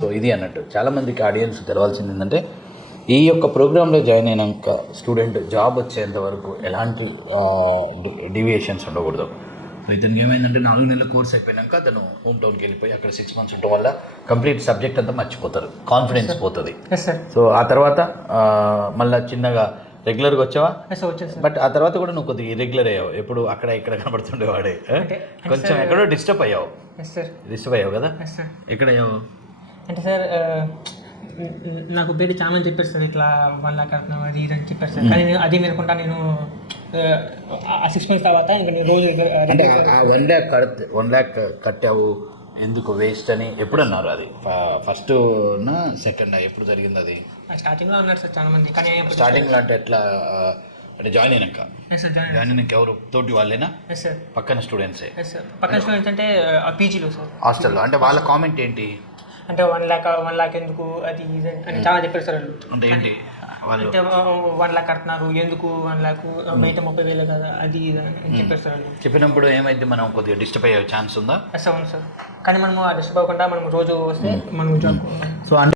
So ఇది అన్నట్టు చాలామందికి ఆడియన్స్ తెలవాల్సింది ఏంటంటే ఈ యొక్క ప్రోగ్రాంలో జాయిన్ అయినాక స్టూడెంట్ జాబ్ వచ్చేంత వరకు ఎలాంటి డివియేషన్స్ ఉండకూడదు. సో ఇతనికి ఏమైందంటే 4 నెలల కోర్స్ అయిపోయినాక అతను హోమ్ టౌన్కి వెళ్ళిపోయి అక్కడ 6 months ఉండటం వల్ల కంప్లీట్ సబ్జెక్ట్ అంతా మర్చిపోతారు, కాన్ఫిడెన్స్ పోతుంది. సో ఆ తర్వాత మళ్ళీ చిన్నగా రెగ్యులర్గా వచ్చావా? బట్ ఆ తర్వాత కూడా నువ్వు కొద్దిగా ఇర్రెగ్యులర్ అయ్యావు, ఎప్పుడు అక్కడ ఇక్కడ కనబడుతుండేవాడే, కొంచెం ఎక్కడో డిస్టర్బ్ అయ్యావు కదా? ఎక్కడ అయ్యావు అంటే సార్ నాకు పేరు చాలా మంది చెప్పారు సార్, ఇట్లా 1 lakh కడుతున్నాం అది ఇది అని చెప్పారు సార్. కానీ అది మీరుకుంటా నేను ఆ 6 months తర్వాత ఇంకా నేను రోజు అంటే ఆ 1 lakh కట్టావు ఎందుకు వేస్ట్ అని ఎప్పుడు అన్నారు? అది ఫస్ట్ నా సెకండ్ ఎప్పుడు జరిగింది అది? స్టార్టింగ్లో ఉన్నారు సార్ చాలా మంది. కానీ స్టార్టింగ్లో అంటే ఎట్లా అంటే జాయిన్ అయినాక ఎవరు తోటి వాళ్ళేనా? సార్ పక్కన స్టూడెంట్సే? సార్ పక్కన స్టూడెంట్స్ అంటే పీజీలో సార్, హాస్టల్లో. అంటే వాళ్ళ కామెంట్ ఏంటి అంటే 1 lakh ఎందుకు అది ఇది అని చాలా చెప్పారు సార్ వాళ్ళు. అంటే ఏంటి వాళ్ళు? అంటే 1 lakh కడుతున్నారు ఎందుకు, 1 lakh బయట 30,000 కదా అది ఇది అని చెప్పారు సార్ వాళ్ళు. చెప్పినప్పుడు ఏమైతే మనం కొద్దిగా డిస్టర్బ్ అయ్యే ఛాన్స్ ఉందా? అవును సార్. కానీ మనము డిస్టర్బ్ అవ్వకుండా మనం రోజు వస్తే మనం జాబ్. సో